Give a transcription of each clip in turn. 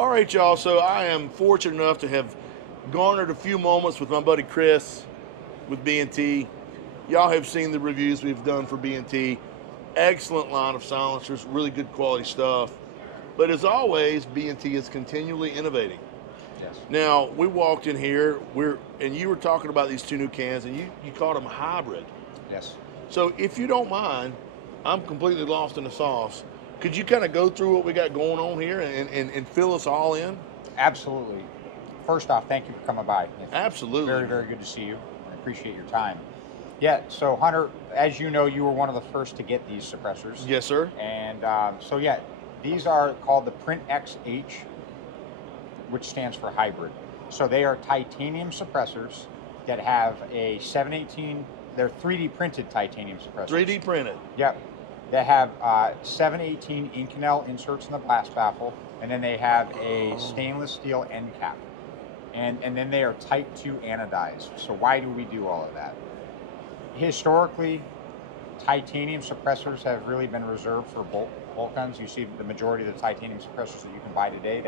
All right, y'all. So I am fortunate enough to have garnered a few moments with my buddy Chris with B&T. Y'all have seen the reviews we've done for B&T. Excellent line of silencers, really good quality stuff. But as always, B&T is continually innovating. Yes. Now, we walked in here, and you were talking about these two new cans, and you called them hybrid. Yes. So if you don't mind, I'm completely lost in the sauce. Could you kind of go through what we got going on here and fill us all in? Absolutely. First off, thank you for coming by. It's Absolutely. very, very good to see you. I appreciate your time. Yeah, so Hunter, as you know, you were one of the first to get these suppressors. Yes, sir. And so yeah, these are called the Print-XH, which stands for hybrid. So they are titanium suppressors that have a 718, they're 3D printed titanium suppressors. 3D printed. Yep. They have 718 Inconel inserts in the blast baffle, and then they have a stainless steel end cap. And then they are Type 2 anodized. So why do we do all of that? Historically, titanium suppressors have really been reserved for bolt guns. You see the majority of the titanium suppressors that you can buy today,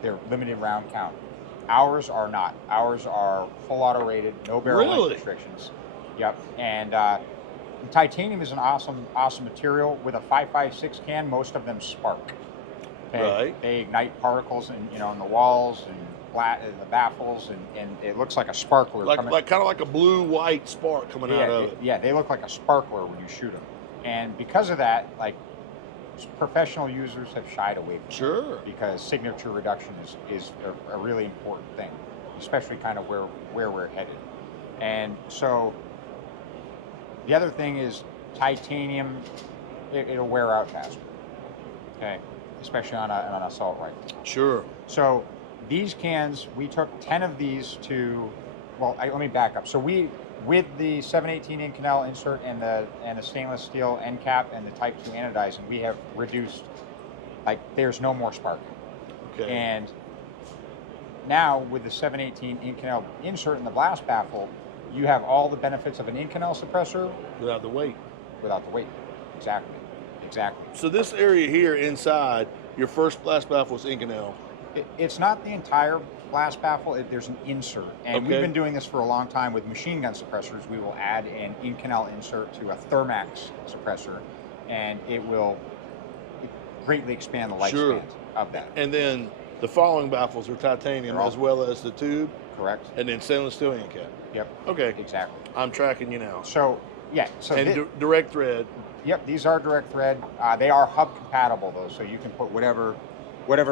they're limited round count. Ours are not. Ours are full auto rated, no barrel length restrictions. Yep. And titanium is an awesome material. With a 5.56 can, most of them spark. Okay? Right. They ignite particles in the walls and the baffles, and it looks like a sparkler. Like kind of like a blue-white spark coming out of it. Yeah, they look like a sparkler when you shoot them. And because of that, like, professional users have shied away from Sure. it because signature reduction is a really important thing, especially kind of where we're headed. And so the other thing is titanium, it'll wear out faster, okay, especially on an assault rifle. Sure. So these cans, we took 10 of these to, let me back up. So with the 718 Inconel insert and the stainless steel end cap and the Type 2 anodizing, we have reduced, like, there's no more sparking. Okay. And now with the 718 Inconel insert in the blast baffle, you have all the benefits of an Inconel suppressor Without the weight. Without the weight. Exactly. So this area here inside, your first blast baffle is Inconel. It's not the entire blast baffle. There's an insert, and we've been doing this for a long time with machine gun suppressors. We will add an Inconel insert to a Thermax suppressor, and it will greatly expand the lifespan of that. And then the following baffles are titanium as well as the tube. Correct. And then stainless steel end cap. Yep. Okay. Exactly. I'm tracking you now. So yeah. So and direct thread. Yep. These are direct thread. They are hub compatible though, so you can put whatever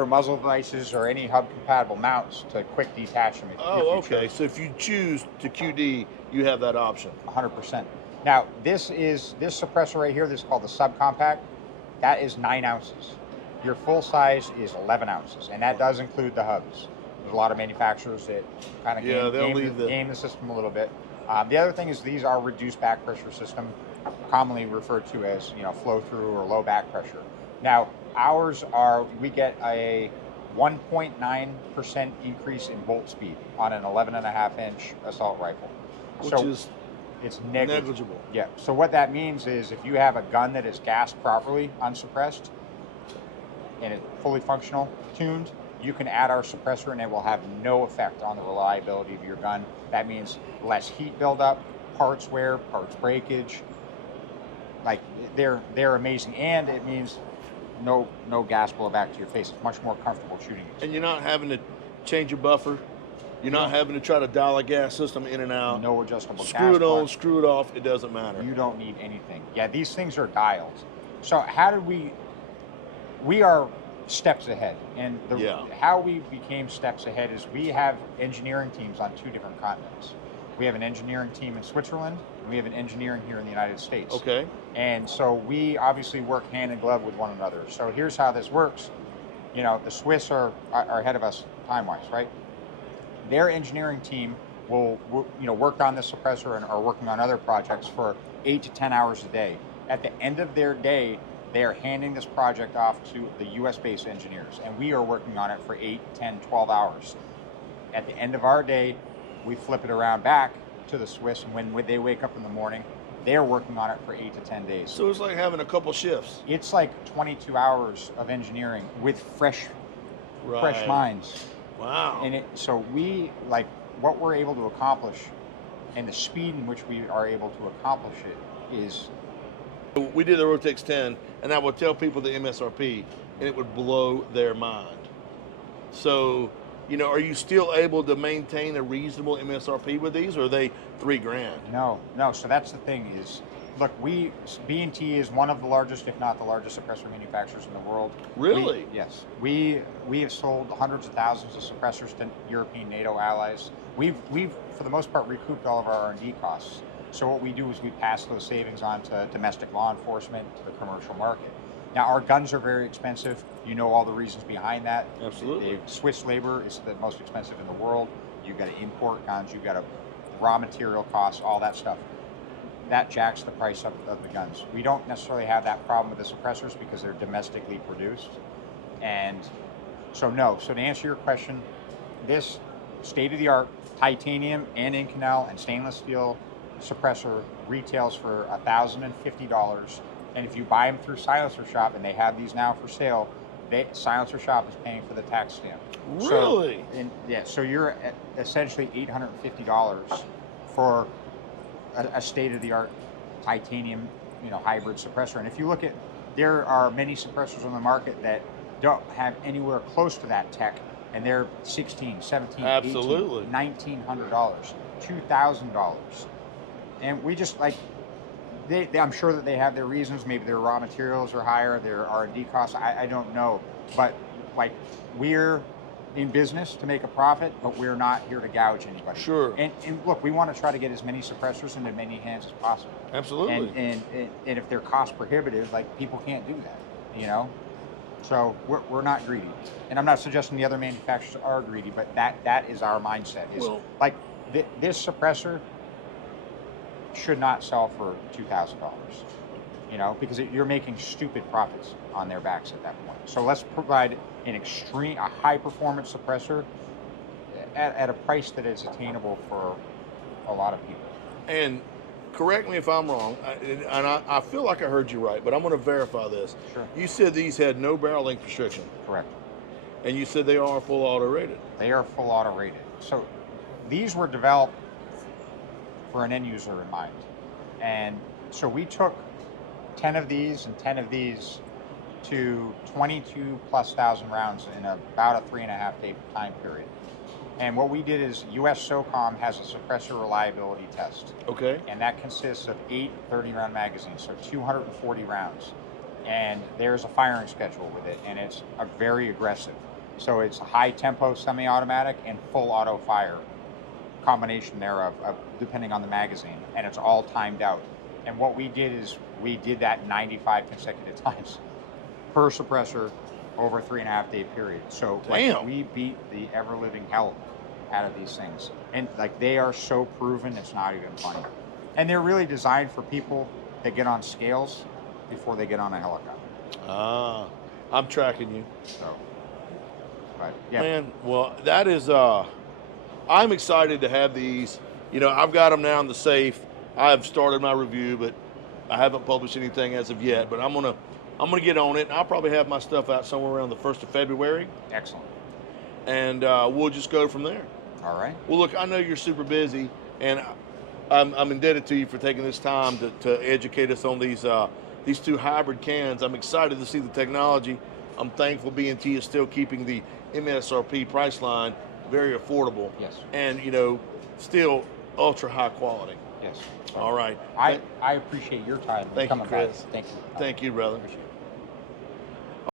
muzzle devices or any hub compatible mounts to quick detach them. Okay. So if you choose to QD, you have that option. 100%. Now this suppressor right here. This is called the subcompact. That is 9 ounces. Your full size is 11 ounces, and that does include the hubs. There's a lot of manufacturers that kind of game the system a little bit. The other thing is these are reduced back pressure system, commonly referred to as flow through or low back pressure. Now ours we get a 1.9% increase in bolt speed on an 11.5-inch assault rifle, it's negligible. Yeah. So what that means is if you have a gun that is gassed properly, unsuppressed, and it's fully functional, tuned, you can add our suppressor and it will have no effect on the reliability of your gun. That means less heat buildup, parts wear, parts breakage. Like, they're amazing, and it means no gas blowback to your face. It's much more comfortable shooting it. And you're not having to change your buffer. You're not having to try to dial a gas system in and out. No adjustable gas. Screw it on, screw it off. It doesn't matter. You don't need anything. Yeah, these things are dials. So how did we are steps ahead, and how we became steps ahead is we have engineering teams on 2 different continents. We have an engineering team in Switzerland, and we have an engineering here in the United States. Okay. And so we obviously work hand in glove with one another. So here's how this works. The Swiss are ahead of us time-wise, right? Their engineering team will work on this suppressor and are working on other projects for 8 to 10 hours a day. At the end of their day, they are handing this project off to the US-based engineers, and we are working on it for 8, 10, 12 hours. At the end of our day, we flip it around back to the Swiss, and when they wake up in the morning, they're working on it for 8 to 10 days. So it's like having a couple shifts. It's like 22 hours of engineering with fresh fresh Right. minds. Wow. And so we, like, what we're able to accomplish and the speed in which we are able to accomplish it is... We did the Rotex 10, and I would tell people the MSRP, and it would blow their mind. So, are you still able to maintain a reasonable MSRP with these, or are they $3,000? No. So that's the thing is, look, B&T is one of the largest, if not the largest, suppressor manufacturers in the world. Really? Yes. We have sold hundreds of thousands of suppressors to European NATO allies. We've for the most part recouped all of our R&D costs. So what we do is we pass those savings on to domestic law enforcement, to the commercial market. Now, our guns are very expensive. You know all the reasons behind that. Absolutely. Swiss labor is the most expensive in the world. You've got to import guns. You've got to raw material costs, all that stuff. That jacks the price up of the guns. We don't necessarily have that problem with the suppressors because they're domestically produced. And so no. So to answer your question, this state-of-the-art titanium and Inconel and stainless steel suppressor retails for $1,050. And if you buy them through Silencer Shop, and they have these now for sale, Silencer Shop is paying for the tax stamp. Really? So you're at essentially $850 for a state-of-the-art titanium, hybrid suppressor. And if you look at, there are many suppressors on the market that don't have anywhere close to that tech, and they're $1,600, $1,700, Absolutely. $1,900, $2,000. And we just I'm sure that they have their reasons. Maybe their raw materials are higher, their R&D costs. I don't know. But we're in business to make a profit, but we're not here to gouge anybody. Sure. And look, we want to try to get as many suppressors into many hands as possible. Absolutely. And if they're cost prohibitive, people can't do that. So we're not greedy. And I'm not suggesting the other manufacturers are greedy, but that is our mindset. This suppressor should not sell for $2,000, because you're making stupid profits on their backs at that point. So let's provide a high performance suppressor at a price that is attainable for a lot of people. And correct me if I'm wrong, I feel like I heard you right, but I'm going to verify this. Sure. You said these had no barrel length restriction. Correct. And you said they are full auto rated. They are full auto rated. So these were developed for an end user in mind. And so we took 10 of these and 10 of these to 22,000+ rounds in about a 3.5 day time period. And what we did is US SOCOM has a suppressor reliability test. Okay. And that consists of 8 30-round magazines, so 240 rounds. And there's a firing schedule with it, and it's very aggressive. So it's a high tempo semi-automatic and full auto fire combination thereof, depending on the magazine, and it's all timed out. And what we did is we did that 95 consecutive times per suppressor over a 3.5 day period. So we beat the ever-living hell out of these things, and they are so proven it's not even funny. And they're really designed for people that get on scales before they get on a helicopter. I'm tracking you. So, but yeah, man. Well, that is. I'm excited to have these. I've got them now in the safe. I've started my review, but I haven't published anything as of yet. But I'm gonna get on it. I'll probably have my stuff out somewhere around the 1st of February. excellent. And we'll just go from there. All right. Well, look, I know you're super busy, and I'm indebted to you for taking this time to educate us on these two hybrid cans. I'm excited to see the technology. I'm thankful B&T is still keeping the MSRP price line very affordable. Yes. And, still ultra high quality. Yes. All right. I appreciate your time. Thank you, coming back. Chris. Thank you. Thank you, brother. Appreciate it.